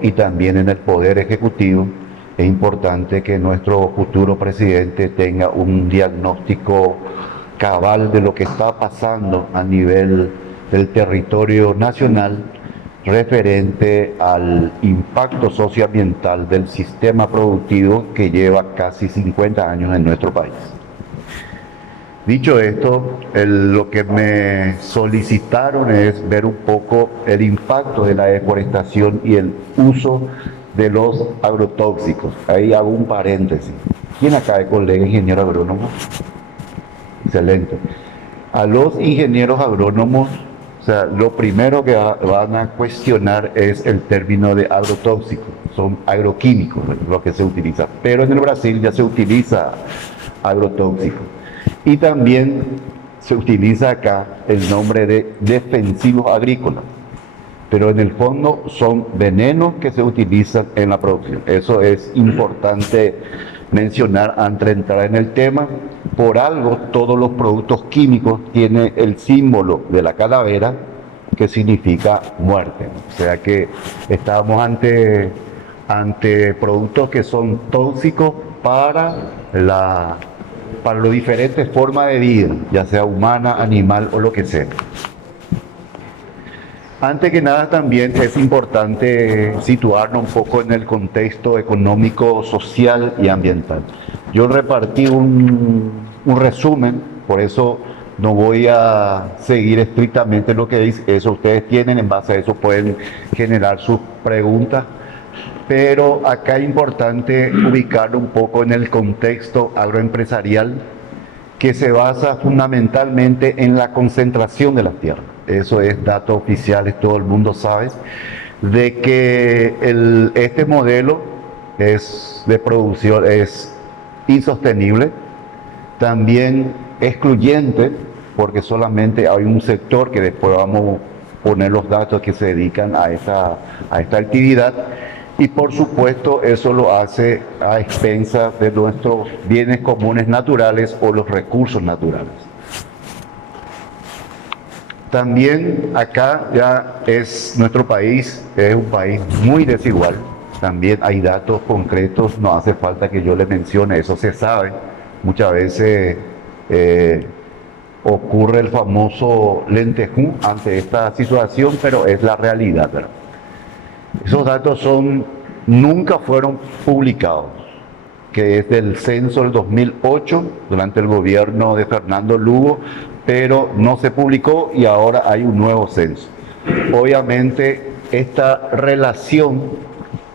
y también en el Poder Ejecutivo, es importante que nuestro futuro presidente tenga un diagnóstico cabal de lo que está pasando a nivel del territorio nacional referente al impacto socioambiental del sistema productivo que lleva casi 50 años en nuestro país. Dicho esto, lo que me solicitaron es ver un poco el impacto de la deforestación y el uso de los agrotóxicos. Ahí hago un paréntesis. ¿Quién acá es colega ingeniero agrónomo? Excelente. A los ingenieros agrónomos, o sea, lo primero que van a cuestionar es el término de agrotóxico. Son agroquímicos lo que se utiliza. Pero en el Brasil ya se utiliza agrotóxico. Y también se utiliza acá el nombre de defensivos agrícolas, pero en el fondo son venenos que se utilizan en la producción. Eso es importante mencionar antes de entrar en el tema. Por algo, todos los productos químicos tienen el símbolo de la calavera, que significa muerte. O sea que estamos ante productos que son tóxicos para las diferentes formas de vida, ya sea humana, animal o lo que sea. Antes que nada también es importante situarnos un poco en el contexto económico, social y ambiental. Yo repartí un resumen, por eso no voy a seguir estrictamente lo que dice, eso ustedes tienen, en base a eso pueden generar sus preguntas. Pero acá es importante ubicarlo un poco en el contexto agroempresarial que se basa fundamentalmente en la concentración de las tierras. Eso es datos oficiales, todo el mundo sabe, de que este modelo de producción es insostenible, también excluyente, porque solamente hay un sector que después vamos a poner los datos que se dedican a esta actividad. Y por supuesto eso lo hace a expensas de nuestros bienes comunes naturales o los recursos naturales. También acá nuestro país es un país muy desigual. También hay datos concretos, no hace falta que yo les mencione, eso se sabe. Muchas veces ocurre el famoso lentejú ante esta situación, pero es la realidad, ¿verdad? Esos datos nunca fueron publicados, que es del censo del 2008, durante el gobierno de Fernando Lugo, pero no se publicó y ahora hay un nuevo censo. Obviamente, esta relación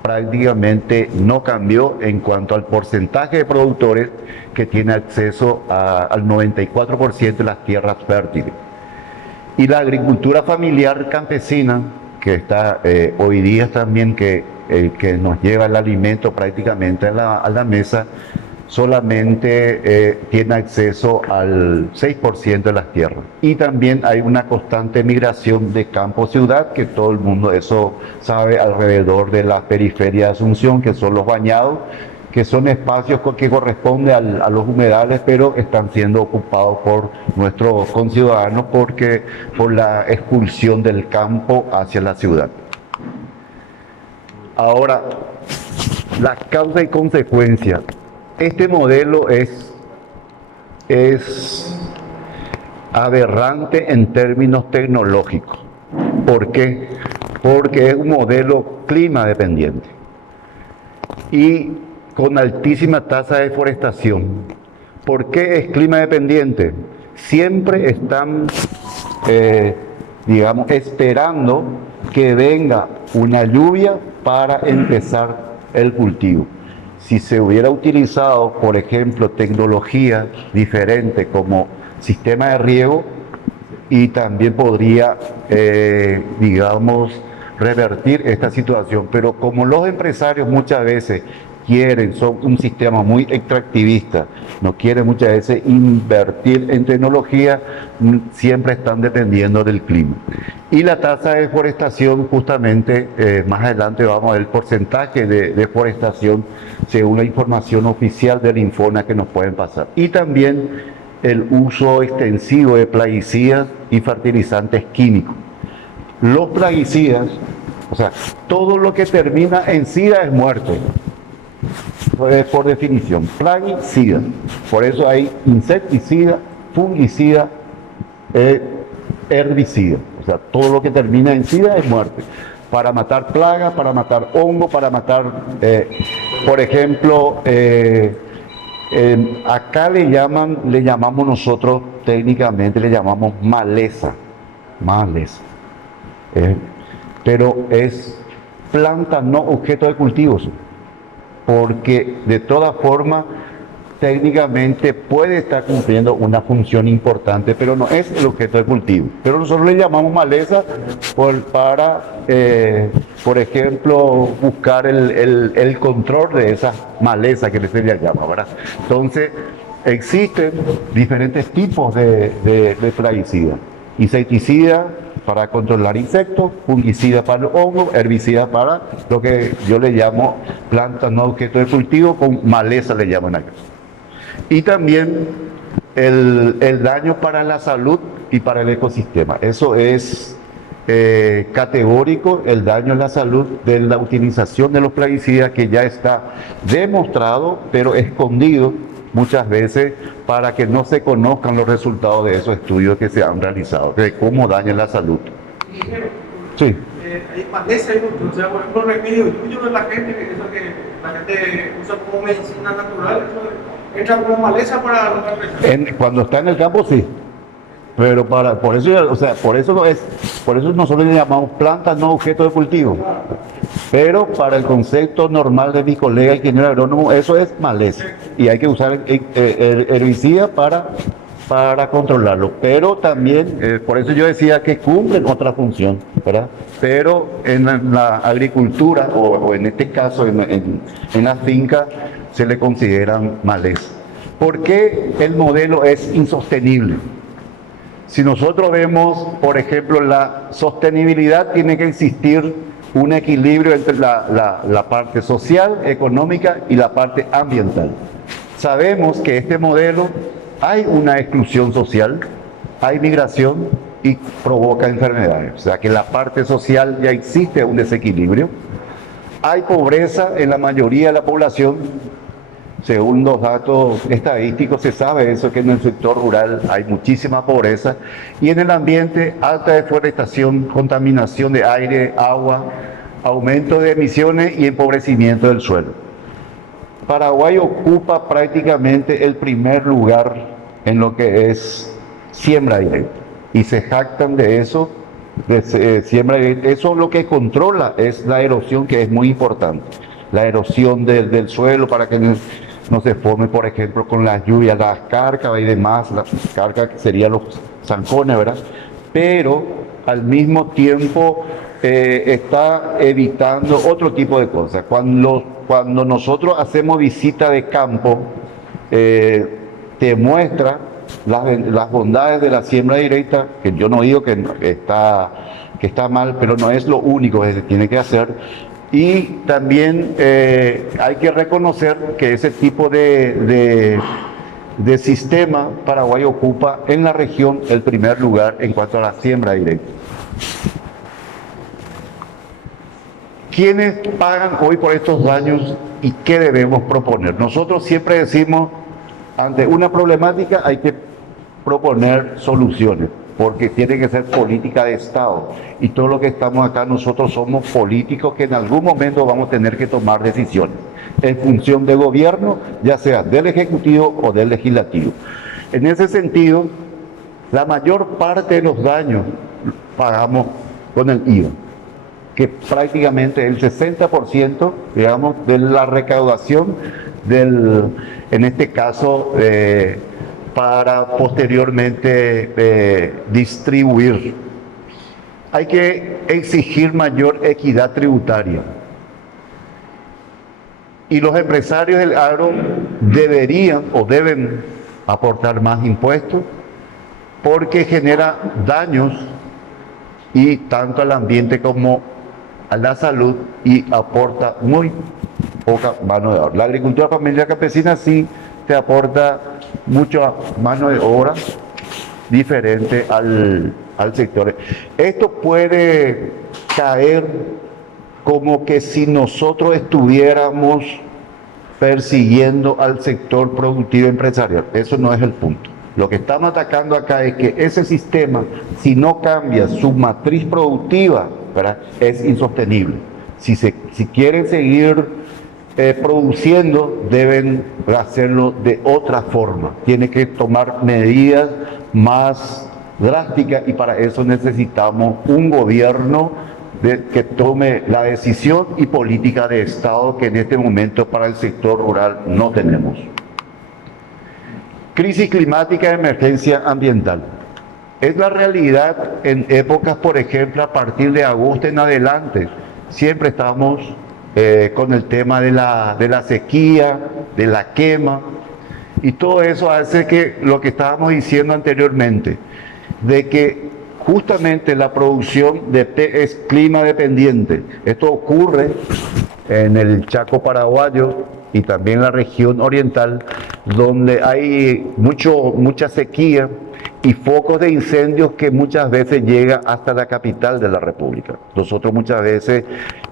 prácticamente no cambió en cuanto al porcentaje de productores que tiene acceso al 94% de las tierras fértiles. Y la agricultura familiar campesina, que está hoy día también que nos lleva el alimento prácticamente a la mesa, solamente tiene acceso al 6% de las tierras. Y también hay una constante migración de campo a ciudad, que todo el mundo eso sabe, alrededor de la periferia de Asunción, que son los bañados, que son espacios que corresponden a los humedales, pero están siendo ocupados por nuestros conciudadanos por la expulsión del campo hacia la ciudad. Ahora, la causa y consecuencia. Este modelo es aberrante en términos tecnológicos. ¿Por qué? Porque es un modelo clima dependiente y con altísima tasa de deforestación. ¿Por qué es clima dependiente? Siempre están, esperando que venga una lluvia para empezar el cultivo. Si se hubiera utilizado, por ejemplo, tecnología diferente como sistema de riego, y también podría, revertir esta situación. Pero como los empresarios muchas veces son un sistema muy extractivista, no quieren muchas veces invertir en tecnología, siempre están dependiendo del clima. Y la tasa de deforestación, justamente, más adelante vamos a ver el porcentaje de deforestación según la información oficial del Infona que nos pueden pasar. Y también el uso extensivo de plaguicidas y fertilizantes químicos. Los plaguicidas O sea, todo lo que termina en sida es muerte, por definición, plaguicida. Por eso hay insecticida, fungicida, herbicida. O sea, todo lo que termina en sida es muerte. Para matar plagas, para matar hongos, para matar, por ejemplo, acá le llamamos nosotros técnicamente, le llamamos maleza, maleza. Pero es planta, no objeto de cultivos, porque de todas formas técnicamente puede estar cumpliendo una función importante, pero no es el objeto de cultivo. Pero nosotros le llamamos maleza para, por ejemplo, buscar el control de esas malezas que se le llama, ¿verdad? Entonces, existen diferentes tipos de plaguicidas. Insecticida para controlar insectos, fungicida para los hongos, herbicida para lo que yo le llamo plantas no objeto de cultivo, con maleza le llaman acá. Y también el daño para la salud y para el ecosistema. Eso es categórico, el daño a la salud de la utilización de los plaguicidas, que ya está demostrado, pero escondido muchas veces para que no se conozcan los resultados de esos estudios que se han realizado, de cómo dañan la salud. Sí. Hay maleza, o sea, por ejemplo, el remedio tuyo de la gente, eso que la gente usa como medicina natural, eso entra como maleza para Cuando está en el campo, sí. Pero por eso, o sea, por eso nosotros le llamamos plantas no objeto de cultivo. Pero para el concepto normal de mi colega el ingeniero agrónomo, eso es maleza. Y hay que usar herbicida para controlarlo. Pero también, por eso yo decía que cumplen otra función, ¿verdad? Pero en la agricultura, o en este caso en la finca, se le consideran maleza. ¿Por qué el modelo es insostenible? Si nosotros vemos, por ejemplo, la sostenibilidad, tiene que existir un equilibrio entre la parte social, económica y la parte ambiental. Sabemos que este modelo hay una exclusión social, hay migración y provoca enfermedades. O sea que en la parte social ya existe un desequilibrio. Hay pobreza en la mayoría de la población. Según los datos estadísticos se sabe eso, que en el sector rural hay muchísima pobreza, y en el ambiente alta deforestación, contaminación de aire, agua, aumento de emisiones y empobrecimiento del suelo. Paraguay ocupa prácticamente el primer lugar en lo que es siembra directa, y se jactan de eso, de siembra directa. Eso lo que controla es la erosión, que es muy importante, la erosión del suelo, para que no se forme, por ejemplo, con las lluvias, las cárcavas y demás, las cárcavas que serían los zancones, ¿verdad? Pero al mismo tiempo está evitando otro tipo de cosas. Cuando nosotros hacemos visita de campo, te muestra las bondades de la siembra directa, que yo no digo que está mal, pero no es lo único que se tiene que hacer. Y también hay que reconocer que ese tipo de sistema, Paraguay ocupa en la región el primer lugar en cuanto a la siembra directa. ¿Quiénes pagan hoy por estos daños y qué debemos proponer? Nosotros siempre decimos, ante una problemática hay que proponer soluciones, porque tiene que ser política de Estado. Y todo lo que estamos acá, nosotros somos políticos que en algún momento vamos a tener que tomar decisiones en función de gobierno, ya sea del Ejecutivo o del Legislativo. En ese sentido, la mayor parte de los daños pagamos con el IVA, que prácticamente el 60%, digamos, de la recaudación en este caso, para posteriormente distribuir. Hay que exigir mayor equidad tributaria. Y los empresarios del agro deberían o deben aportar más impuestos, porque genera daños y tanto al ambiente como a la salud, y aporta muy poca mano de obra. La agricultura familiar campesina sí te aporta mucha mano de obra diferente al sector. Esto puede caer como que si nosotros estuviéramos persiguiendo al sector productivo empresarial. Eso no es el punto. Lo que estamos atacando acá es que ese sistema, si no cambia su matriz productiva, ¿verdad?, es insostenible. Si quieren seguir produciendo, deben hacerlo de otra forma. Tiene que tomar medidas más drásticas y para eso necesitamos un gobierno que tome la decisión y política de Estado que en este momento para el sector rural no tenemos. Crisis climática y emergencia ambiental. Es la realidad en épocas, por ejemplo, a partir de agosto en adelante. Siempre estamos con el tema de la sequía, de la quema, y todo eso hace que lo que estábamos diciendo anteriormente, de que justamente la producción es clima dependiente. Esto ocurre en el Chaco paraguayo y también en la región oriental, donde hay mucha sequía y focos de incendios que muchas veces llegan hasta la capital de la República. Nosotros muchas veces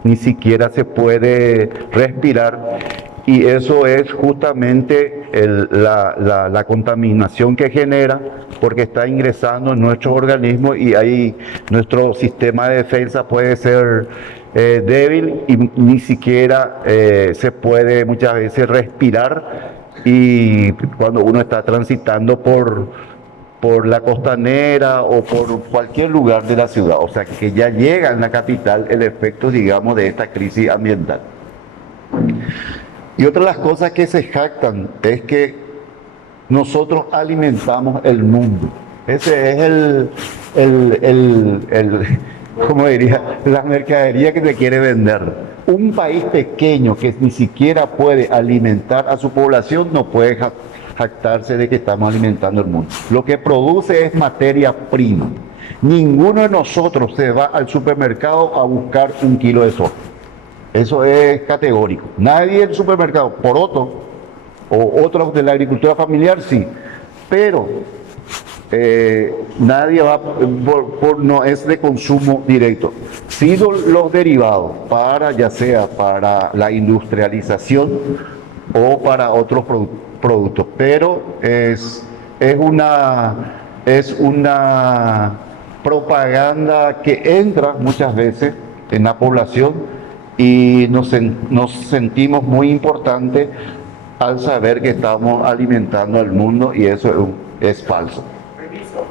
ni siquiera se puede respirar y eso es justamente la contaminación que genera, porque está ingresando en nuestros organismos y ahí nuestro sistema de defensa puede ser débil y ni siquiera se puede muchas veces respirar, y cuando uno está transitando por la costanera o por cualquier lugar de la ciudad, o sea que ya llega en la capital el efecto, digamos, de esta crisis ambiental. Y otra de las cosas que se jactan es que nosotros alimentamos el mundo. Ese es ¿cómo diría?, la mercadería que se quiere vender. Un país pequeño que ni siquiera puede alimentar a su población no puede jactarse de que estamos alimentando el mundo. Lo que produce es materia prima. Ninguno de nosotros se va al supermercado a buscar un kilo de soja. Eso es categórico. Nadie en el supermercado, poroto o otros de la agricultura familiar sí, pero nadie va no es de consumo directo. Sí, los derivados ya sea para la industrialización o para otros productos, pero es una propaganda que entra muchas veces en la población y nos sentimos muy importantes al saber que estamos alimentando al mundo, y eso es falso. Permiso,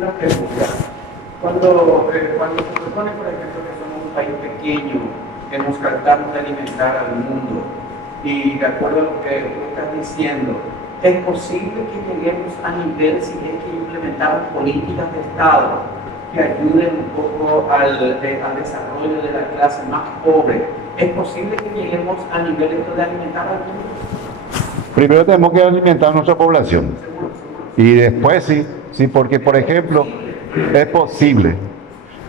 una pregunta. Cuando se propone, por ejemplo, que somos un país pequeño, que nos tratamos de alimentar al mundo, y de acuerdo a lo que tú estás diciendo, ¿es posible que lleguemos a nivel, si es que implementamos políticas de Estado que ayuden un poco al desarrollo de la clase más pobre? ¿Es posible que lleguemos a nivel de alimentar al mundo? Primero tenemos que alimentar a nuestra población. Seguro. Y después sí, porque por ejemplo, es posible.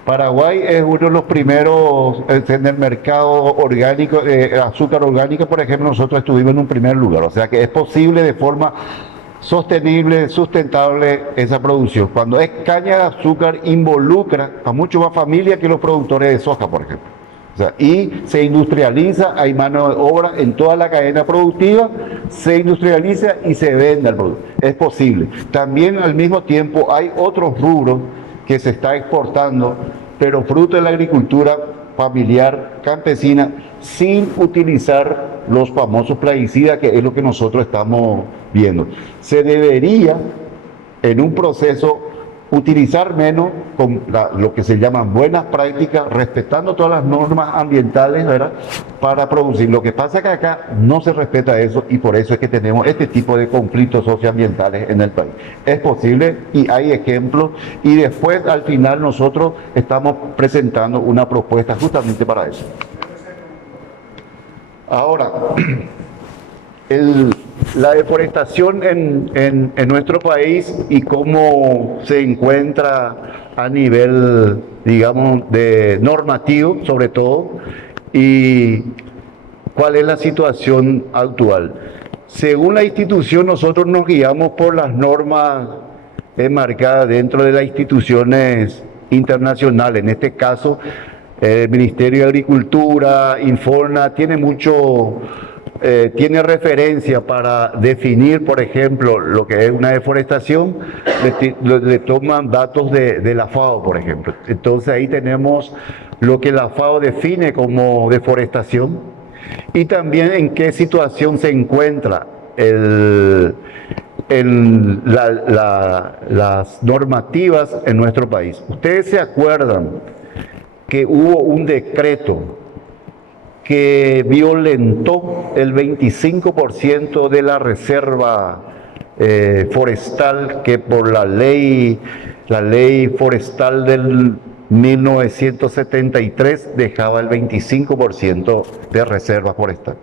Paraguay es uno de los primeros en el mercado orgánico, azúcar orgánica, por ejemplo, nosotros estuvimos en un primer lugar. O sea que es posible de forma sostenible, sustentable esa producción. Cuando es caña de azúcar, involucra a mucho más familias que los productores de soja, por ejemplo. O sea, y se industrializa, hay mano de obra en toda la cadena productiva, se industrializa y se vende el producto. Es posible. También al mismo tiempo hay otros rubros que se está exportando, pero fruto de la agricultura familiar, campesina, sin utilizar los famosos plaguicidas, que es lo que nosotros estamos viendo. Se debería, en un proceso, utilizar menos con lo que se llaman buenas prácticas, respetando todas las normas ambientales, ¿verdad?, para producir. Lo que pasa es que acá no se respeta eso y por eso es que tenemos este tipo de conflictos socioambientales en el país. Es posible y hay ejemplos, y después al final nosotros estamos presentando una propuesta justamente para eso. Ahora, la deforestación en nuestro país y cómo se encuentra a nivel, digamos, de normativo, sobre todo, y cuál es la situación actual. Según la institución, nosotros nos guiamos por las normas enmarcadas dentro de las instituciones internacionales. En este caso, El Ministerio de Agricultura, Inforna, tiene referencia para definir, por ejemplo, lo que es una deforestación, le toman datos de la FAO, por ejemplo. Entonces ahí tenemos lo que la FAO define como deforestación y también en qué situación se encuentra las normativas en nuestro país. Ustedes se acuerdan que hubo un decreto que violentó el 25% de la reserva forestal que por la ley forestal del 1973 dejaba el 25% de reserva forestal.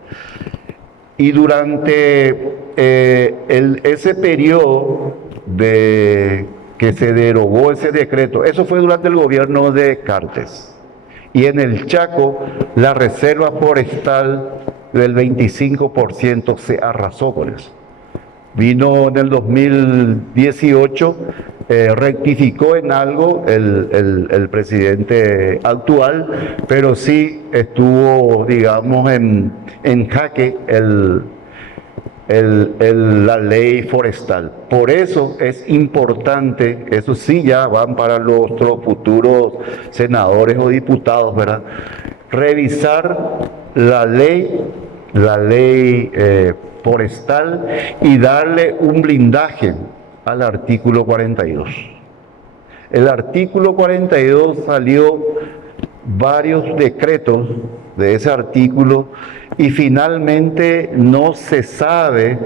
Y durante ese periodo que se derogó ese decreto, eso fue durante el gobierno de Cartes. Y en el Chaco, la reserva forestal del 25% se arrasó con eso. Vino en el 2018, rectificó en algo el presidente actual, pero sí estuvo, digamos, en jaque la ley forestal. Por eso es importante, eso sí ya van para los futuros senadores o diputados, ¿verdad? Revisar la ley forestal y darle un blindaje al artículo 42. El artículo 42 salió varios decretos de ese artículo y finalmente no se sabe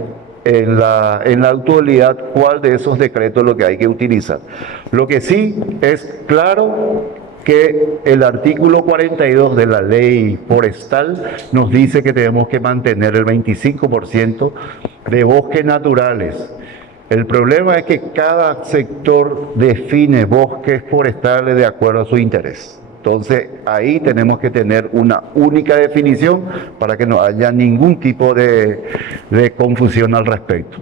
en la actualidad cuál de esos decretos es lo que hay que utilizar. Lo que sí es claro que el artículo 42 de la ley forestal nos dice que tenemos que mantener el 25% de bosques naturales. El problema es que cada sector define bosques forestales de acuerdo a su interés. Entonces, ahí tenemos que tener una única definición para que no haya ningún tipo de confusión al respecto.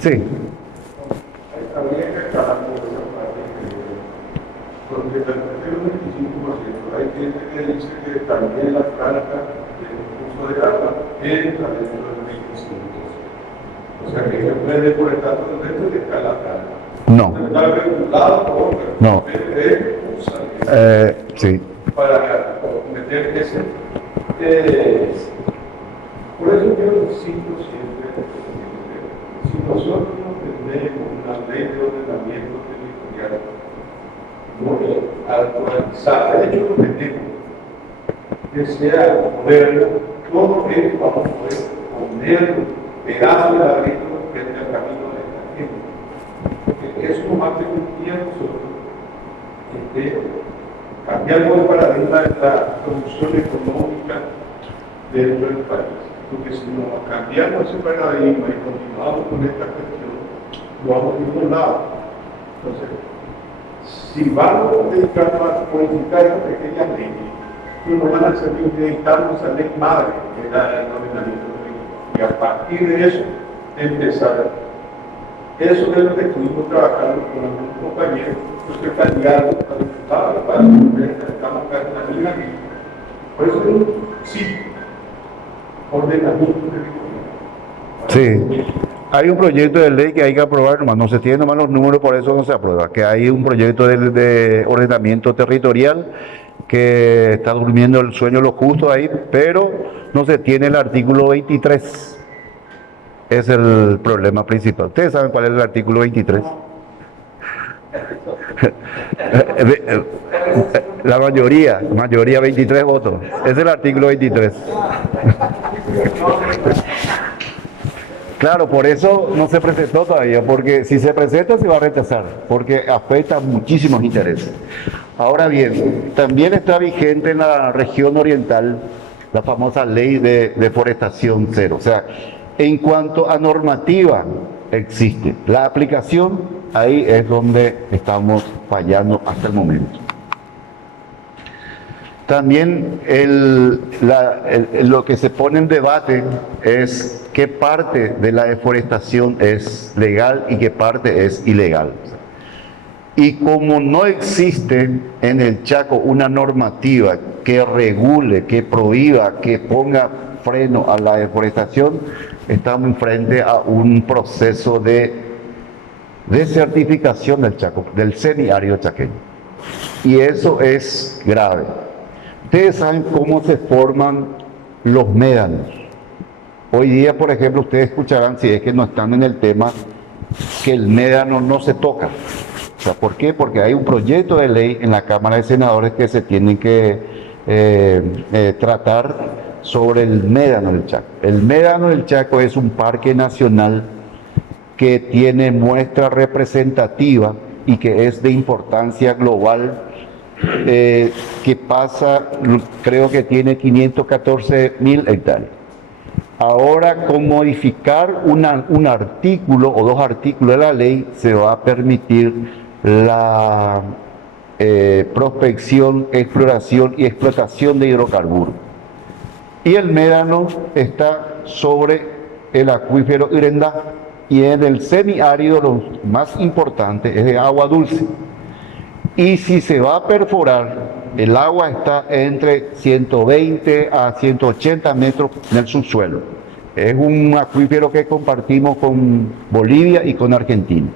Sí. Habría que acabar con esa parte porque el 25%, hay gente que dice que también la franja del uso de agua entra dentro del 25%. O sea que se puede deforestar todo el resto de cada franja. No. No. Sí. Para meter ese. Por eso yo sigo siempre, si nosotros no tenemos una ley de ordenamiento territorial muy actualizada, de hecho lo tenemos, que sea moderno, todo esto vamos a poder poner pedazos de ladrillo frente al camino de esta gente. Porque eso no va a permitir a nosotros cambiamos el paradigma de la producción económica dentro del país. Porque si no cambiamos ese paradigma y continuamos con esta cuestión, no vamos a ningún lado. Entonces, si vamos a dedicarnos a modificar estas pequeñas leyes, no nos van a servir, necesitamos esa ley madre, que es el ordenamiento territorial. Y a partir de eso, empezar. Eso es lo que estuvimos trabajando con algunos compañeros, los candidatos a diputados, para estamos casi en la misma línea. Por eso sí, ordenamiento territorial. Sí. Hay un proyecto de ley que hay que aprobar, nomás no se tienen nomás los números, por eso no se aprueba. Que hay un proyecto de ordenamiento territorial que está durmiendo el sueño de los justos ahí, pero no se tiene el artículo 23. Es el problema principal. ¿Ustedes saben cuál es el artículo 23? La mayoría 23 votos. Es el artículo 23. Claro, por eso no se presentó todavía, porque si se presenta se va a rechazar, porque afecta a muchísimos intereses. Ahora bien, también está vigente en la región oriental la famosa ley de deforestación cero. O sea, en cuanto a normativa existe, la aplicación ahí es donde estamos fallando hasta el momento. También lo que se pone en debate es qué parte de la deforestación es legal y qué parte es ilegal. Y como no existe en el Chaco una normativa que regule, que prohíba, que ponga freno a la deforestación, estamos frente a un proceso de desertificación del Chaco, del semiárido chaqueño. Y eso es grave. Ustedes saben cómo se forman los médanos. Hoy día, por ejemplo, ustedes escucharán, si es que no están en el tema, que el médano no se toca. O sea, ¿por qué? Porque hay un proyecto de ley en la Cámara de Senadores que se tienen que tratar sobre el médano del Chaco. El médano del Chaco es un parque nacional que tiene muestra representativa y que es de importancia global, que pasa, creo que tiene 514.000 hectáreas. Ahora, con modificar un artículo o dos artículos de la ley, se va a permitir la prospección, exploración y explotación de hidrocarburos. Y el médano está sobre el acuífero Irendá, y en el semiárido lo más importante es de agua dulce. Y si se va a perforar, el agua está entre 120 a 180 metros en el subsuelo. Es un acuífero que compartimos con Bolivia y con Argentina.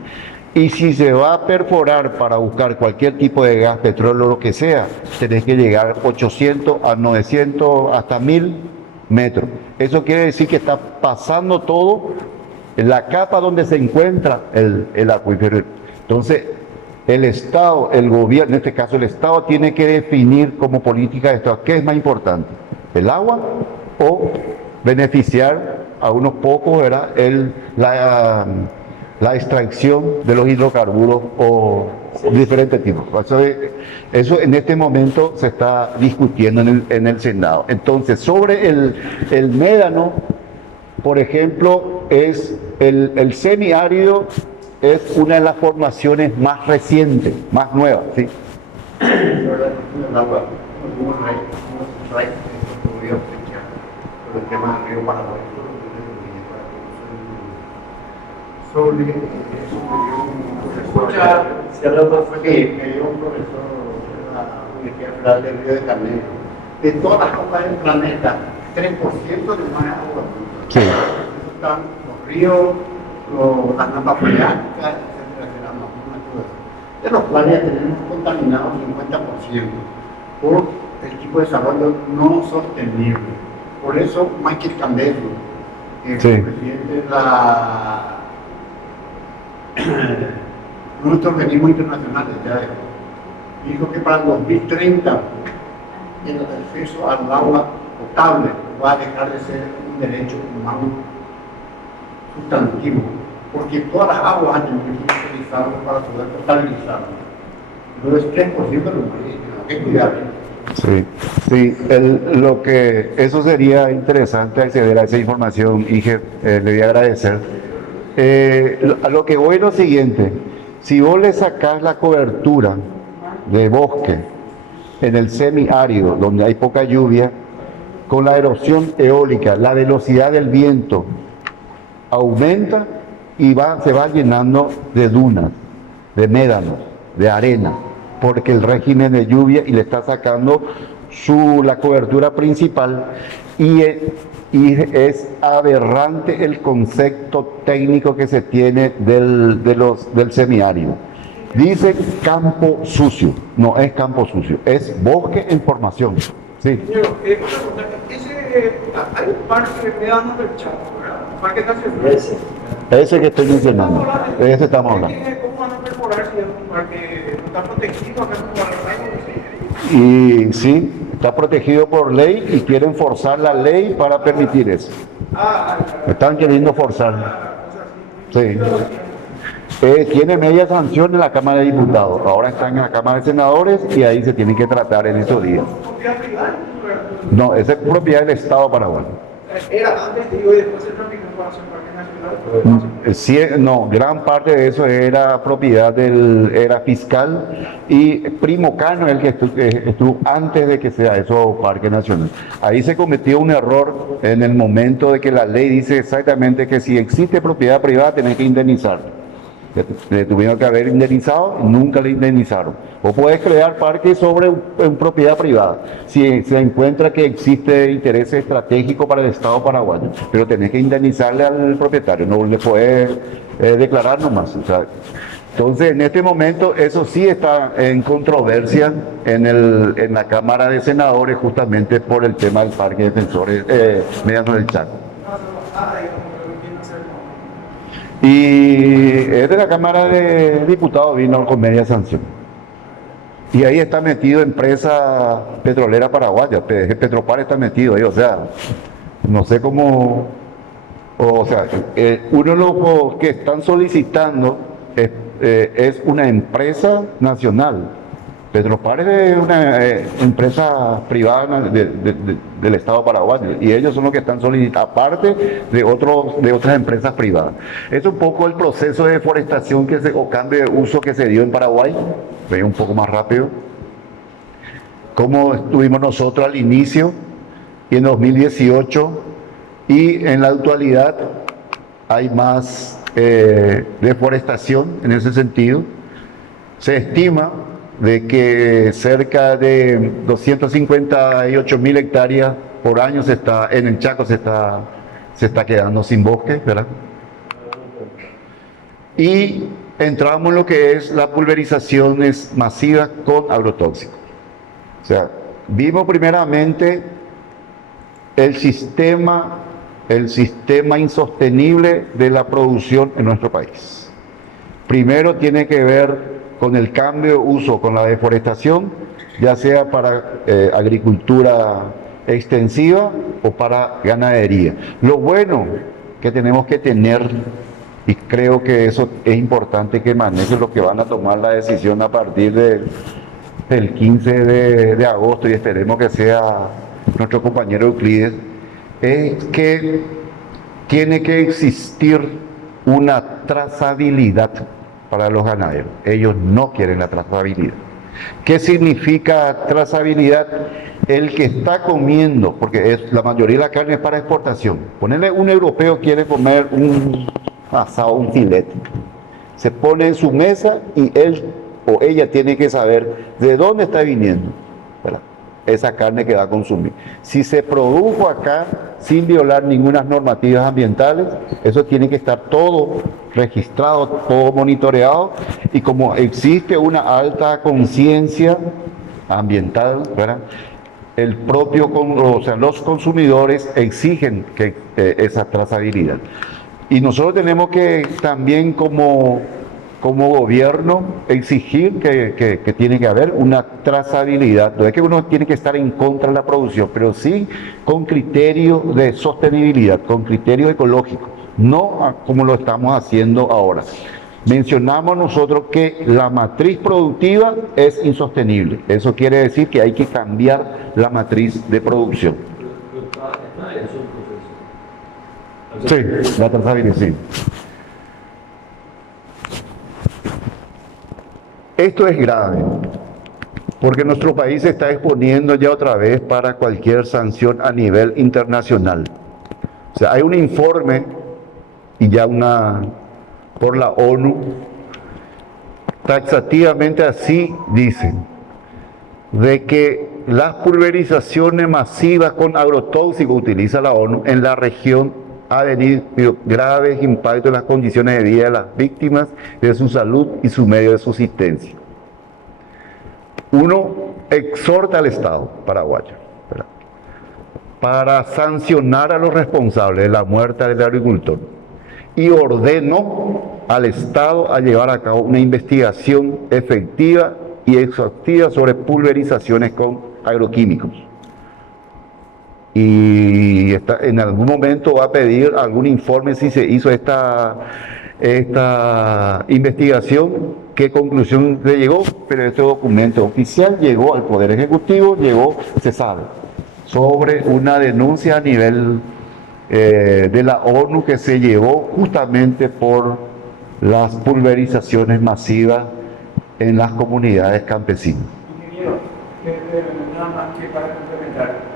Y si se va a perforar para buscar cualquier tipo de gas, petróleo, lo que sea, tenés que llegar 800 a 900 hasta 1000 metros. Eso quiere decir que está pasando todo en la capa donde se encuentra el acuífero. Entonces, el Estado, el gobierno, en este caso el Estado, tiene que definir como política de Estado qué es más importante, el agua o beneficiar a unos pocos, ¿verdad? La extracción de los hidrocarburos o diferentes tipos. Eso en este momento se está discutiendo en el Senado. Entonces, sobre el médano, por ejemplo, es el semiárido, es una de las formaciones más recientes, más nuevas, ¿sí? El agua, el tema del río Paraguay, sobre eso me dio un profesor de la Universidad Federal del Río de Janeiro. De todas las aguas del planeta, 3% de más agua. Sí. Están los ríos, las napas freáticas, etcétera, de los cuales ya tenemos contaminados 50% por el tipo de desarrollo no sostenible. Por eso Michael Cambello, el presidente de nuestros organismos internacionales, dijo que para el 2030 el acceso al agua potable va a dejar de ser un derecho humano sustantivo, porque todas las aguas han tenido que utilizarlo para poder potabilizarlo. Entonces, 3% de los países, hay que cuidarlo. Sí, sí, eso sería interesante acceder a esa información, Iger, le voy a agradecer. A lo que voy es lo siguiente: si vos le sacás la cobertura de bosque en el semiárido, donde hay poca lluvia, con la erosión eólica, la velocidad del viento aumenta y se va llenando de dunas, de médanos, de arena, porque el régimen de lluvia y le está sacando la cobertura principal, y es aberrante el concepto técnico que se tiene del semiárido. Dice campo sucio, no es campo sucio, es bosque en formación. Sí. Señor, hay un parque de médanos del Chaco, ¿verdad? Un parque nacional. Ese que estoy mencionando, ese estamos hablando. ¿Cómo van a perforar si es un parque no está protegido acá en Y sí, está protegido por ley y quieren forzar la ley para permitir eso. Están queriendo forzar. Sí. Tiene media sanción en la Cámara de Diputados. Ahora están en la Cámara de Senadores y ahí se tienen que tratar en estos días. No, esa es propiedad del Estado paraguayo. Era antes, digo, y después se traficó para hacer parque nacional. Sí, no, gran parte de eso era propiedad era fiscal, y Primo Cano es el que estuvo antes de que sea eso parque nacional. Ahí se cometió un error en el momento de que la ley dice exactamente que si existe propiedad privada tenés que indemnizar. Le tuvieron que haber indemnizado, nunca le indemnizaron. O puedes crear parques sobre propiedad privada, si se encuentra que existe interés estratégico para el Estado paraguayo, pero tenés que indemnizarle al propietario, no le puedes declarar nomás. O sea, entonces, en este momento, eso sí está en controversia en la Cámara de Senadores, justamente por el tema del Parque Defensores Mediano del Chaco. Y es de la Cámara de Diputados, vino con media sanción. Y ahí está metido empresa petrolera paraguaya, Petropar está metido ahí, o sea, no sé cómo, o sea, uno de los que están solicitando es una empresa nacional. Petropar es una empresa privada del Estado paraguayo y ellos son los que están solicitando, aparte de otras empresas privadas. Es un poco el proceso de deforestación o cambio de uso que se dio en Paraguay. Voy un poco más rápido. Cómo estuvimos nosotros al inicio y en 2018 y en la actualidad hay más deforestación en ese sentido. Se estima de que cerca de 258.000 hectáreas por año en el Chaco se está quedando sin bosque, ¿verdad? Y entramos en lo que es las pulverizaciones masivas con agrotóxicos. O sea, vimos primeramente el sistema insostenible de la producción en nuestro país. Primero tiene que ver con el cambio de uso, con la deforestación, ya sea para agricultura extensiva o para ganadería. Lo bueno que tenemos que tener, y creo que eso es importante que manejen los que van a tomar la decisión a partir del 15 de agosto, y esperemos que sea nuestro compañero Euclides, es que tiene que existir una trazabilidad para los ganaderos. Ellos no quieren la trazabilidad. ¿Qué significa trazabilidad? El que está comiendo, porque la mayoría de la carne es para exportación. Ponerle un europeo quiere comer un asado, un filete. Se pone en su mesa y él o ella tiene que saber de dónde está viniendo, ¿verdad?, esa carne que va a consumir. Si se produjo acá sin violar ninguna normativas ambientales, eso tiene que estar todo registrado, todo monitoreado, y como existe una alta conciencia ambiental, ¿verdad?, los consumidores exigen esa trazabilidad. Y nosotros tenemos que también como gobierno exigir que tiene que haber una trazabilidad. No es que uno tiene que estar en contra de la producción, pero sí con criterio de sostenibilidad, con criterio ecológico, no como lo estamos haciendo ahora. Mencionamos nosotros que la matriz productiva es insostenible. Eso quiere decir que hay que cambiar la matriz de producción. Sí, la trazabilidad, sí. Esto es grave, porque nuestro país se está exponiendo ya otra vez para cualquier sanción a nivel internacional. O sea, hay un informe y ya por la ONU, taxativamente así dicen, de que las pulverizaciones masivas con agrotóxicos, utiliza la ONU, en la región ha tenido graves impactos en las condiciones de vida de las víctimas, de su salud y su medio de subsistencia. Uno exhorta al Estado paraguayo, ¿verdad?, para sancionar a los responsables de la muerte del agricultor, y ordenó al Estado a llevar a cabo una investigación efectiva y exhaustiva sobre pulverizaciones con agroquímicos. Y en algún momento va a pedir algún informe si se hizo esta investigación, qué conclusión se llegó, pero este documento oficial llegó al Poder Ejecutivo, se sabe, sobre una denuncia a nivel de la ONU que se llevó justamente por las pulverizaciones masivas en las comunidades campesinas. Ingeniero, nada más que para complementar.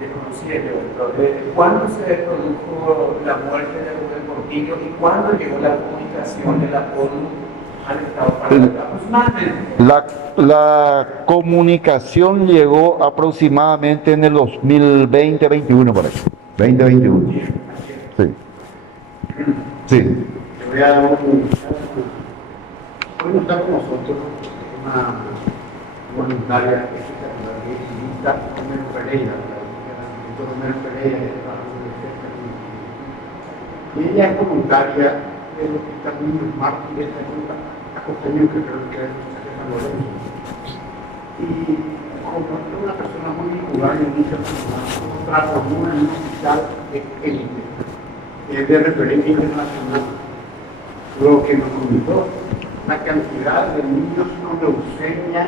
desconocía yo esto. ¿Cuándo se produjo la muerte de Rubén Portillo y cuándo llegó la comunicación de la ONU al Estado paraguayo? Aproximadamente. La comunicación llegó aproximadamente en el 2020-21 por ahí. 2021. Sí. Sí. Te voy a dar hoy no está con nosotros una voluntaria que es activista, Romero Pereira, la doctora Romero Pereira, que trabaja en el y ella es voluntaria del Hospital Niños Mártires de Acosteño, que creo que es San Lorenzo. Y como es una persona muy vinculada en inicio transformó en un hospital de élite, de referencia internacional, lo que nos comentó una cantidad de niños con leucemia,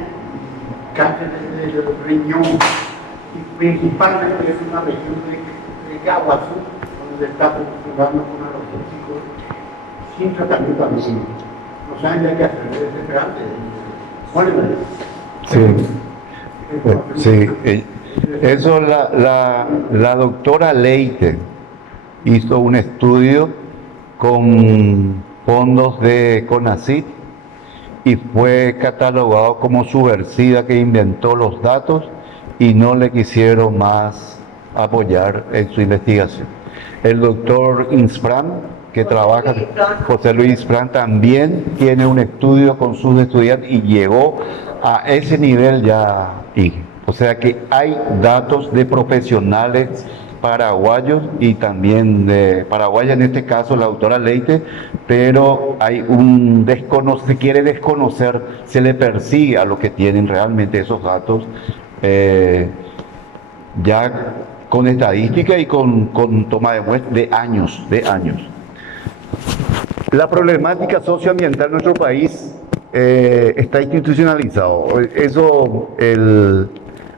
cáncer del riñón, y principalmente es una región de Caguazú, donde está jugando con analgésicos sin tratamiento alguno. No saben ya qué hacer, es desesperante. Sí, eso la doctora Leite hizo un estudio con fondos de CONACYT y fue catalogado como subversiva que inventó los datos y no le quisieron más apoyar en su investigación. El doctor Insfran, que trabaja, José Luis Insfran, también tiene un estudio con sus estudiantes y llegó a ese nivel ya. O sea que hay datos de profesionales paraguayos y también de paraguaya, en este caso la doctora Leite, pero hay se quiere desconocer, se le persigue a los que tienen realmente esos datos, ya con estadística y con toma de muestras de años. La problemática socioambiental en nuestro país está institucionalizado.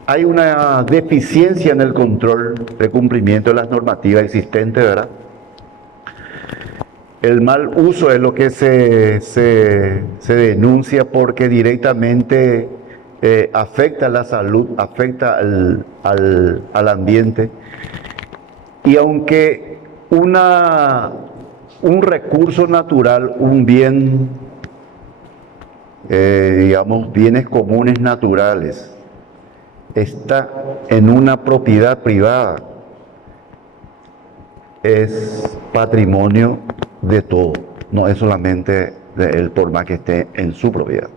Hay una deficiencia en el control de cumplimiento de las normativas existentes, ¿verdad? El mal uso es lo que se denuncia porque directamente afecta a la salud, afecta al ambiente. Y aunque un recurso natural, un bien, digamos, bienes comunes naturales, está en una propiedad privada, es patrimonio de todo, no es solamente de él, por más que esté en su propiedad.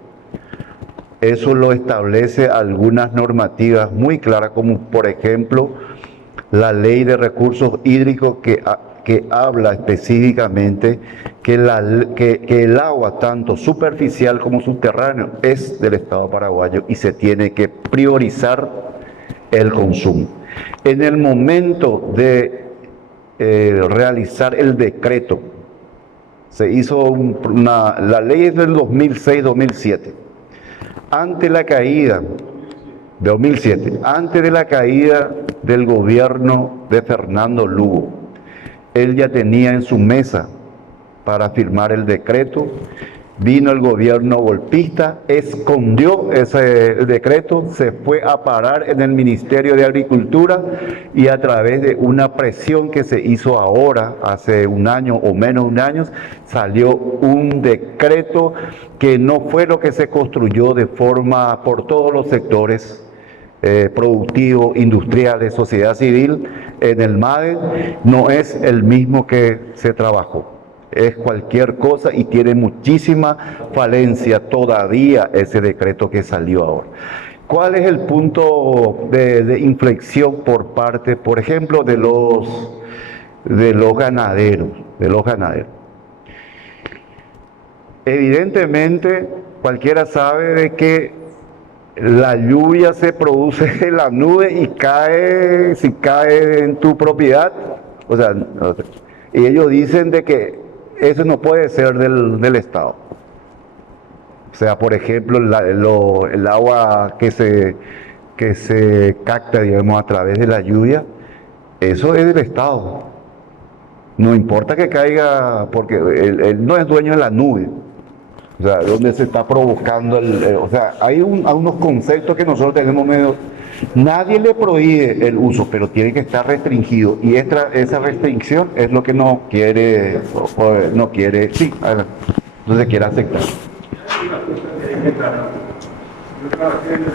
Eso lo establece algunas normativas muy claras, como por ejemplo la Ley de Recursos Hídricos que habla específicamente que el agua, tanto superficial como subterráneo, es del Estado paraguayo y se tiene que priorizar el consumo. En el momento de realizar el decreto, se hizo la ley es del 2006-2007. Ante la caída, 2007, antes de la caída del gobierno de Fernando Lugo, él ya tenía en su mesa para firmar el decreto. Vino el gobierno golpista, escondió ese decreto, se fue a parar en el Ministerio de Agricultura y a través de una presión que se hizo ahora, hace un año o menos de un año, salió un decreto que no fue lo que se construyó de forma por todos los sectores productivos, industriales, sociedad civil en el MADE, no es el mismo que se trabajó. Es cualquier cosa y tiene muchísima falencia todavía ese decreto que salió ahora. ¿Cuál es el punto de inflexión por parte, por ejemplo, de los ganaderos? Evidentemente, cualquiera sabe de que la lluvia se produce en la nube y si cae en tu propiedad, o sea, y ellos dicen de que eso no puede ser del Estado. O sea, por ejemplo, el agua que se capta, digamos, a través de la lluvia, eso es del Estado. No importa que caiga, porque él no es dueño de la nube. O sea, donde se está provocando o sea, hay unos conceptos que nosotros tenemos medio Nadie le prohíbe el uso, pero tiene que estar restringido. Y esa restricción es lo que no quiere, no quiere, sí, no se quiere aceptar. Hay una cosa que hay que aclarar. Yo trabajé en el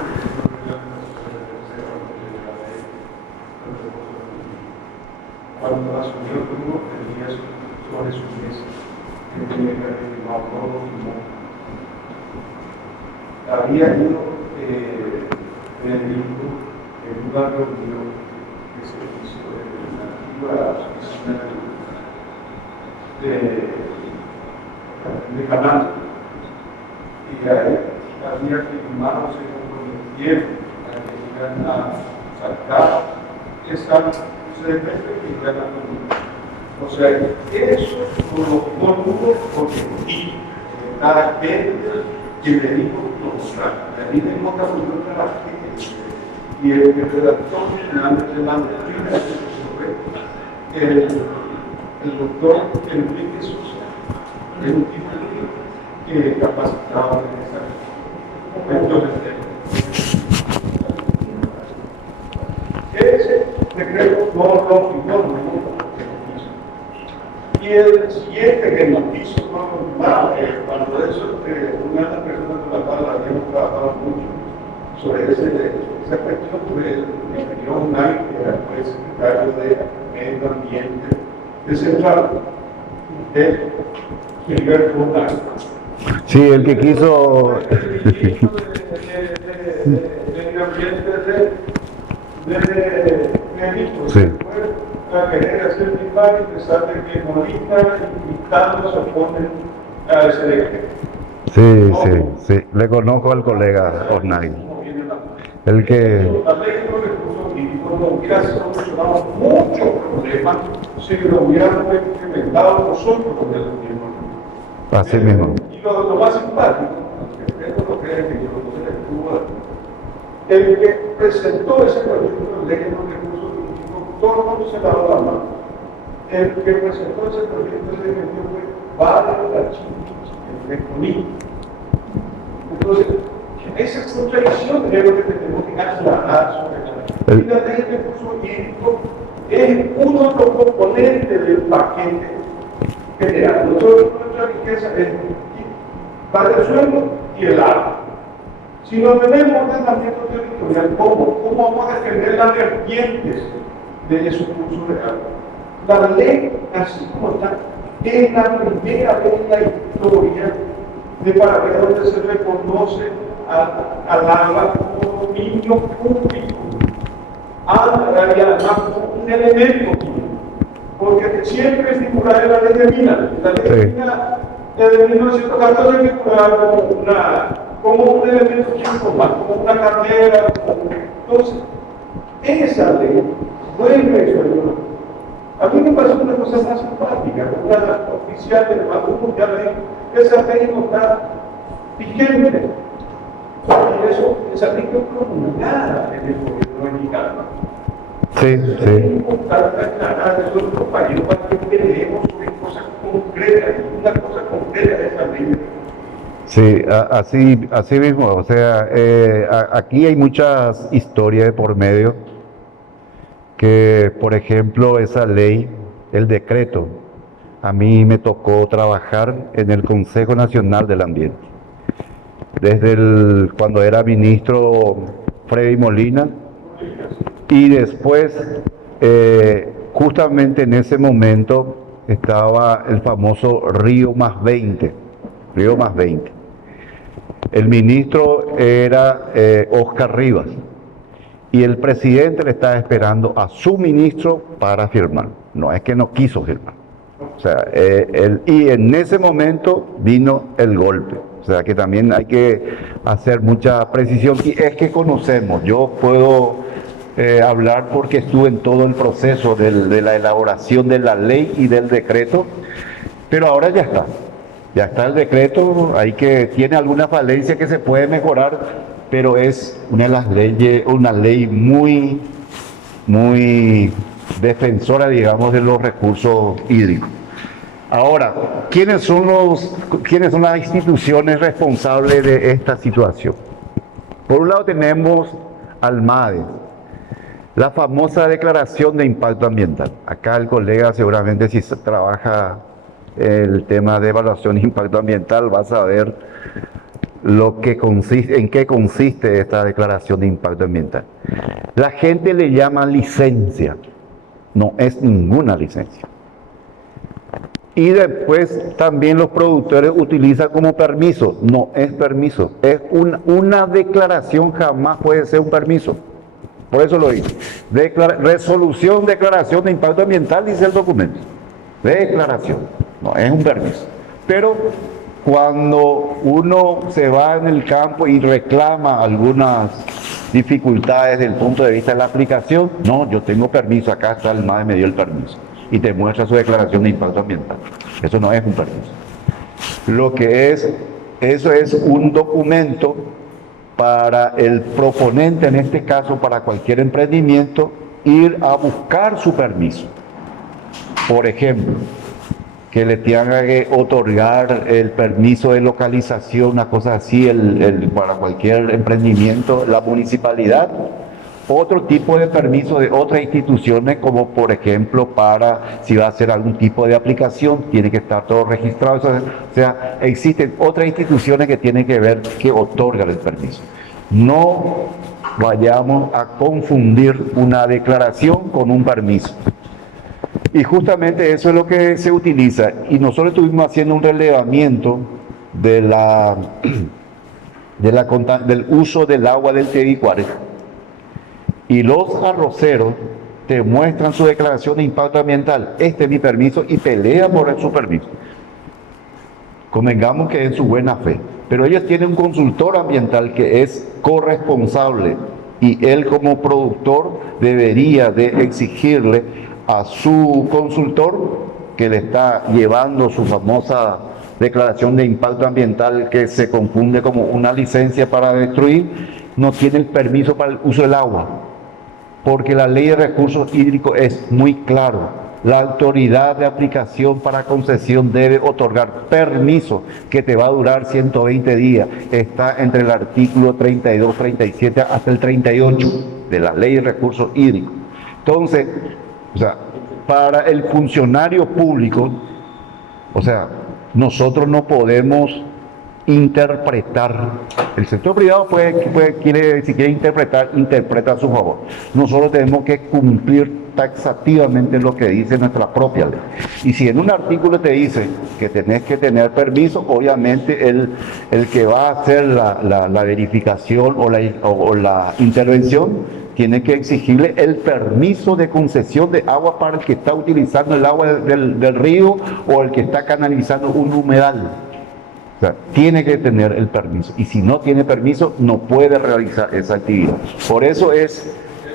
cuando asumió el grupo tenía sobre su mesa que tenía que haber firmado todo lo firmó. Había ido en el libro en una reunión que se hizo en la antigua oficina de Canal y ahí había que firmar, se comprometieron a que iban a sacar esa o sea, eso no tuvo porque cada gente que me dijo a mí me nota muy y el redactor general de la doctrina el doctor Enrique Sosa es un tipo que capacitado en esa momento. Ese decreto no lo firmó, y el siguiente que nos hizo cuando eso una de las personas con la cual habíamos trabajado mucho sobre esa cuestión fue el ingeniero Unai, que era el secretario de Medio Ambiente de Central, el Gilberto Unai. Sí, el que quiso. El ministro de Medio Ambiente de México. Sí. A querer hacer mi padre, a pesar de que Molina y Carlos se oponen a ese decreto. Sí, le conozco al colega Osnay. El que. La ley de los recursos hídricos no hubiera solucionado muchos problemas si lo hubiéramos implementado nosotros con el gobierno. Así mismo. Y lo más simpático, aunque ustedes no creen que yo lo sé, el que presentó ese proyecto de ley de los recursos hídricos, todo el mundo se lavó la mano. El que presentó ese proyecto de ley fue Vale la China, el Reconí. Entonces, esa contradicción es lo que tenemos que aclarar sobre la ley de recursos hídricos. Es uno de los componentes del paquete general. Nuestra riqueza es el suelo y el agua. Si no tenemos ordenamiento territorial, ¿cómo vamos a defender las vertientes de esos cursos de agua? La ley, así como está, es la primera vez en la historia de Paraguay donde se reconoce al agua como dominio público, además como un elemento público, porque siempre figura en la ley de minas. La ley de minas de 1914 figuraba como un elemento informal, como una cartera. Entonces, esa ley vuelve eso. A mí me pasó una cosa más simpática, una oficial del Banco Mundial me dijo que esa ley no está vigente. Y eso, esa ley no promulgada en el gobierno mexicano. Sí. Es importante aclarar eso a los compañeros para que veamos sobre cosas concretas, y una cosa concreta de esa ley. Sí, así mismo, o sea, aquí hay muchas historias de por medio, que por ejemplo esa ley, el decreto, a mí me tocó trabajar en el Consejo Nacional del Ambiente, desde cuando era ministro Freddy Molina, y después, justamente en ese momento, estaba el famoso Río más 20. El ministro era Oscar Rivas y el presidente le estaba esperando a su ministro para firmar. No es que no quiso firmar. O sea, y en ese momento vino el golpe. O sea, que también hay que hacer mucha precisión. Y es que conocemos, yo puedo hablar porque estuve en todo el proceso de la elaboración de la ley y del decreto, pero ahora ya está. Ya está el decreto, tiene alguna falencia que se puede mejorar, pero es una de las leyes, una ley muy defensora, digamos, de los recursos hídricos. Ahora, ¿quiénes son las instituciones responsables de esta situación? Por un lado tenemos Almades. La famosa declaración de impacto ambiental. Acá el colega seguramente si trabaja el tema de evaluación de impacto ambiental va a saber en qué consiste esta declaración de impacto ambiental. La gente le llama licencia, no es ninguna licencia. Y después también los productores utilizan como permiso, no es permiso, es una declaración, jamás puede ser un permiso. Por eso lo dice. Resolución, declaración de impacto ambiental, dice el documento. Declaración, no es un permiso. Pero cuando uno se va en el campo y reclama algunas dificultades desde el punto de vista de la aplicación, no, yo tengo permiso, acá está el MAE, me dio el permiso. Y te muestra su declaración de impacto ambiental. Eso no es un permiso. Lo que es, eso es un documento para el proponente, en este caso para cualquier emprendimiento, ir a buscar su permiso. Por ejemplo, que le tenga que otorgar el permiso de localización, una cosa así, para cualquier emprendimiento, la municipalidad. Otro tipo de permiso de otras instituciones, como por ejemplo para si va a hacer algún tipo de aplicación, tiene que estar todo registrado. O sea, existen otras instituciones que tienen que ver que otorgan el permiso. No vayamos a confundir una declaración con un permiso. Y justamente eso es lo que se utiliza. Y nosotros estuvimos haciendo un relevamiento del uso del agua del Tebicuare. Y los arroceros te muestran su declaración de impacto ambiental. Este es mi permiso y pelean por su permiso. Convengamos que es en su buena fe. Pero ellos tienen un consultor ambiental que es corresponsable y él como productor debería de exigirle a su consultor que le está llevando su famosa declaración de impacto ambiental, que se confunde como una licencia para destruir, no tiene el permiso para el uso del agua. Porque la ley de recursos hídricos es muy claro. La autoridad de aplicación para concesión debe otorgar permiso que te va a durar 120 días. Está entre el artículo 32, 37 hasta el 38 de la ley de recursos hídricos. Entonces, o sea, para el funcionario público, o sea, nosotros no podemos interpretar. El sector privado si quiere interpretar, interpreta a su favor. Nosotros tenemos que cumplir taxativamente lo que dice nuestra propia ley. Y si en un artículo te dice que tenés que tener permiso, obviamente el que va a hacer la verificación o la intervención tiene que exigirle el permiso de concesión de agua para el que está utilizando el agua del río o el que está canalizando un humedal. O sea, tiene que tener el permiso. Y si no tiene permiso, no puede realizar esa actividad. Por eso es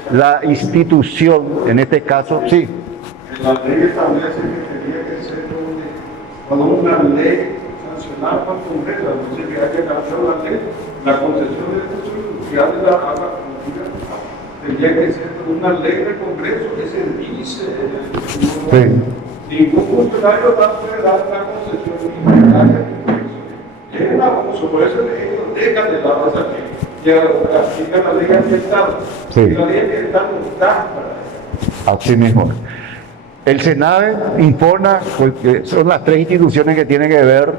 la institución, en este caso, sí. En la ley establece que tenía que ser cuando una ley sancionada por el Congreso, entonces que hay que cambiar la ley, la concesión de recursos industriales de la agua tendría que ser una ley del Congreso que se dice. Sí. Ningún funcionario puede dar una concesión es un abuso, por eso ellos dejan de lado esa ley y aplican la ley ambiental. Sí. Y la ley ambiental no está para eso. Así mismo. El SENAVE informa, porque son las tres instituciones que tienen que ver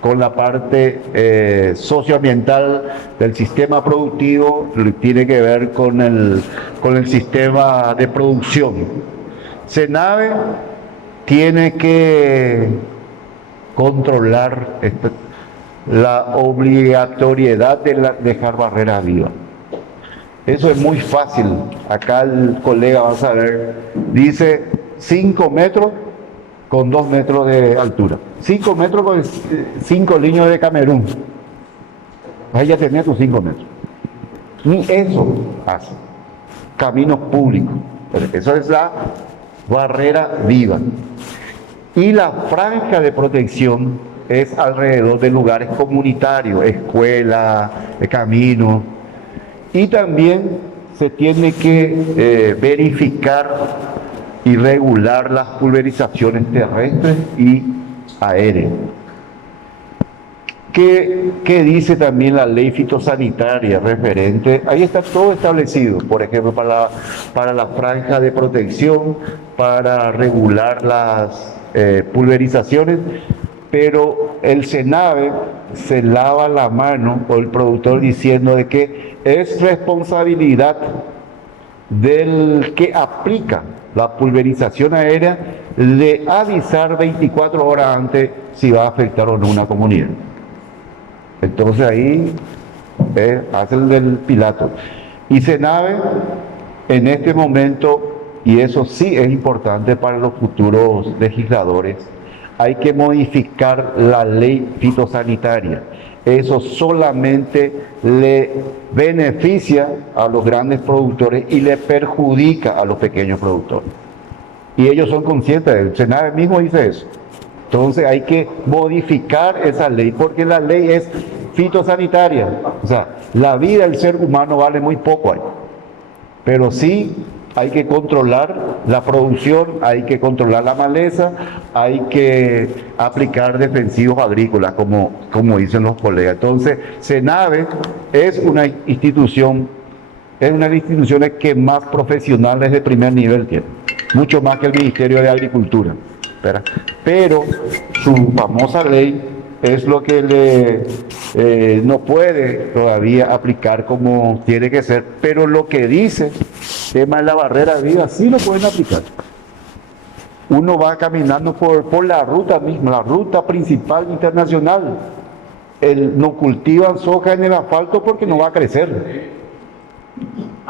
con la parte socioambiental del sistema productivo, tiene que ver con el sistema de producción. SENAVE tiene que controlar la obligatoriedad de dejar barreras vivas. Eso es muy fácil. Acá el colega va a saber, dice 5 metros con 2 metros de altura. 5 metros con 5 líneas de Camerún. Ahí ya tenés tus 5 metros. Ni eso hace. Caminos públicos. Eso es la barrera viva. Y la franja de protección es alrededor de lugares comunitarios, escuelas, caminos. Y también se tiene que verificar y regular las pulverizaciones terrestres y aéreas. ¿Qué dice también la ley fitosanitaria referente? Ahí está todo establecido, por ejemplo, para la franja de protección, para regular las pulverizaciones, pero el SENAVE se lava la mano, o el productor, diciendo de que es responsabilidad del que aplica la pulverización aérea de avisar 24 horas antes si va a afectar o no una comunidad. Entonces ahí hace el del Pilato. Y SENAVE en este momento, y eso sí es importante para los futuros legisladores, hay que modificar la ley fitosanitaria. Eso solamente le beneficia a los grandes productores y le perjudica a los pequeños productores. Y ellos son conscientes, el SENAVE mismo dice eso. Entonces hay que modificar esa ley, porque la ley es fitosanitaria. O sea, la vida del ser humano vale muy poco ahí. Pero sí hay que controlar la producción, hay que controlar la maleza, hay que aplicar defensivos agrícolas, como dicen los colegas. Entonces, SENAVE es una institución, es una de las instituciones que más profesionales de primer nivel tiene, mucho más que el Ministerio de Agricultura. Pero su famosa ley es lo que no puede todavía aplicar como tiene que ser, pero lo que dice, tema de la barrera de vida, sí lo pueden aplicar. Uno va caminando por la ruta misma, la ruta principal internacional. No cultivan soja en el asfalto porque no va a crecer.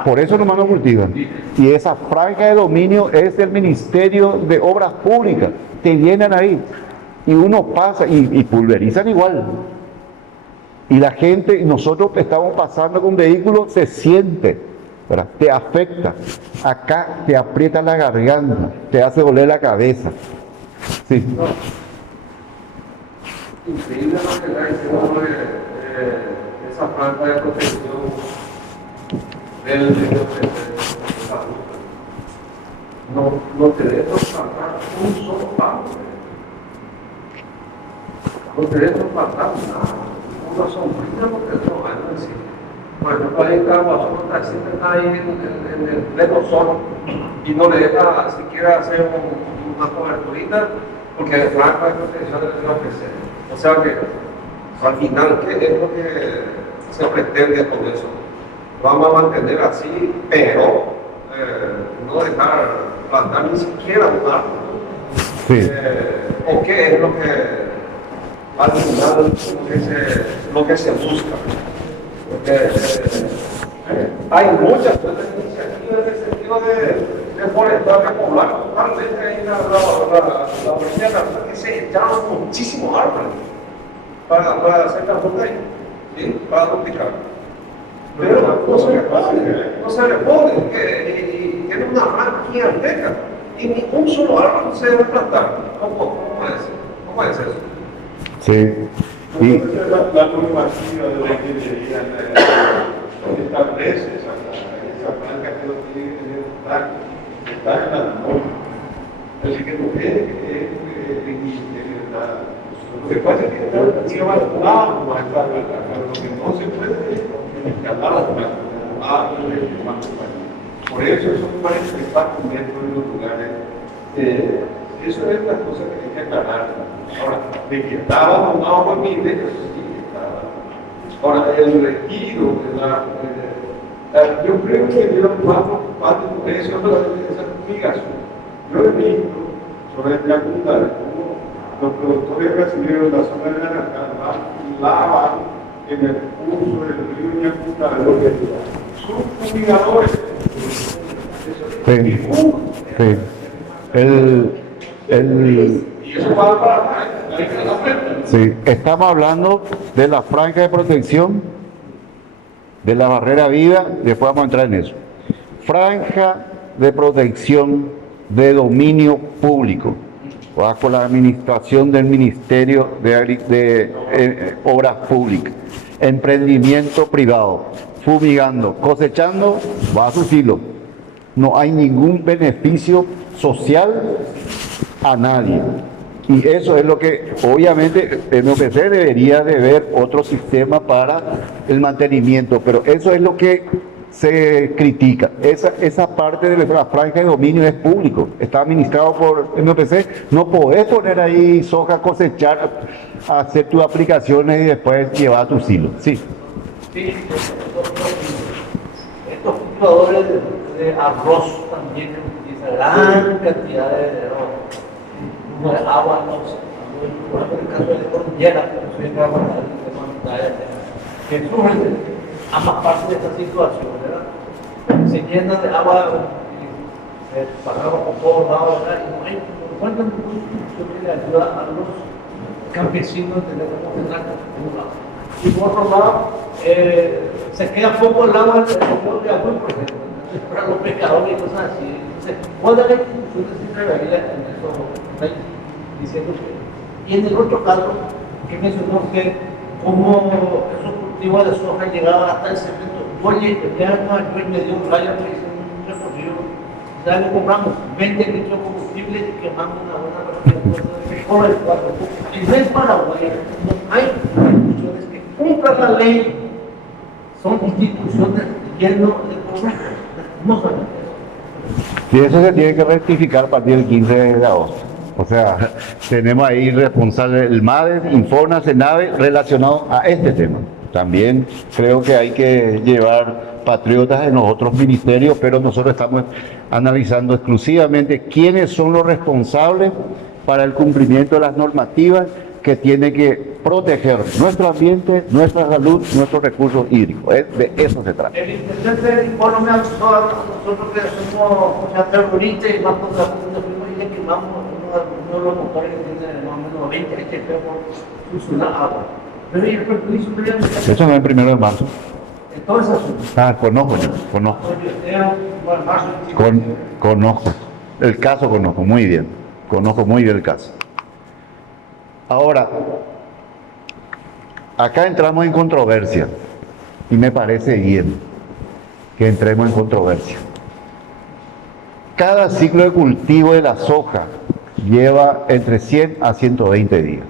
Por eso nomás no cultivan. Y esa franja de dominio es del Ministerio de Obras Públicas. Te llenan ahí. Y uno pasa y pulverizan igual. Y la gente, nosotros estamos pasando con vehículos, se siente, ¿verdad? Te afecta. Acá te aprieta la garganta, te hace doler la cabeza. Sí. Increíble lo que está diciendo esa franja de protección del no te dejo faltar un solo pago. No te dejo faltar nada. Una sombrilla no te dejo decir. Por ejemplo, ahí en Caguazú, el taxista está ahí en el pleno sol y no le deja siquiera hacer una coberturita porque de franja de protección le va a crecer. O sea que al final, ¿qué es lo que se pretende con eso? Vamos a mantener así, pero no dejar plantar ni siquiera un árbol. Sí. ¿O qué es lo que al final lo que se busca? Porque hay muchas iniciativas en el sentido de forestar, de poblar totalmente ahí la orilla que se echaron muchísimos árboles para hacer la ruta ahí, ¿sí? Para duplicar. Pero no se le pone, y tiene una rama gigantesca y ni un solo árbol se debe plantar. ¿Cómo es eso? Sí. Y La normativa de la ingeniería establece esa franja que no tiene que tener está en la norma. Así que no es lo que pasa es que lleva agua, lo que no se puede escalar por eso esos 44 metros en los lugares, eso es la cosa que hay que aclarar. Ahora, de que estaba abandonado por mi derecho, sí estaba. Ahora, el retiro yo creo que Dios más preocupante por eso es esa fumigación. Yo he visto sobre el Yacundal cómo los productores brasileños de la zona de Naranjal lavan en el curso del río Yacundal sus fumigadores. sí, sí. Y eso va para Sí, estamos hablando de la franja de protección, de la barrera vida, después vamos a entrar en eso. Franja de protección de dominio público, bajo la administración del Ministerio de Obras Públicas, emprendimiento privado, fumigando, cosechando, va a su filo. No hay ningún beneficio social a nadie. Y eso es lo que, obviamente, MOPC debería de ver otro sistema para el mantenimiento, pero eso es lo que se critica. Esa parte de la franja de dominio es público, está administrado por MOPC. No podés poner ahí soja, cosechar, hacer tus aplicaciones y después llevar tu silo. Sí. Sí, estos cultivadores de arroz también utilizan gran cantidad de agua, por ejemplo, el caso de cordillera, que sufren ambas partes de esta situación, ¿verdad? Se llenan de agua, se pagaron por todos lados, ¿verdad? Y no hay, no encuentran ninguna solución que le ayuda a los campesinos de tener que tener por un lado. Y por otro lado, se queda poco el agua en el río de Agüey, por ejemplo, para los pescadores y cosas así. Entonces, ¿cuál es la institución que se entregaría en eso? Está diciendo que. Y en el otro caso, que mencionó usted, cómo esos cultivos de soja llegaban hasta el cemento. Oye, el año me dio un rayo, me hizo un recorrido, ya le compramos 20 litros de combustible y quemamos una buena cantidad de cosas de 4. Y en Paraguay no hay instituciones que cumplan la ley, son instituciones llenas de cosas. No saben eso. Y eso se tiene que rectificar a partir del 15 de agosto. O sea, tenemos ahí responsable el MADES, Infona, Senave, relacionado a este tema. También creo que hay que llevar patriotas en los otros ministerios, pero nosotros estamos analizando exclusivamente quiénes son los responsables para el cumplimiento de las normativas que tiene que proteger nuestro ambiente, nuestra salud, nuestros recursos hídricos. De eso se trata. El intendente del Polo me avisó a nosotros que somos terroristas y vamos a la que quemamos uno de los motores que tiene más o menos 20 HP por succionar agua. Pero el perjuicio eso no es el 1 de marzo. Entonces asunto. Conozco. Conozco. El caso conozco muy bien. Conozco muy bien el caso. Ahora, acá entramos en controversia. Y me parece bien que entremos en controversia. Cada ciclo de cultivo de la soja lleva entre 100 a 120 días.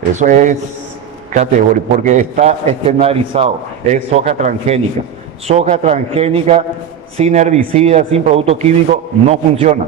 Eso es categórico, porque está externalizado, es soja transgénica. Soja transgénica sin herbicidas, sin producto químico, no funciona.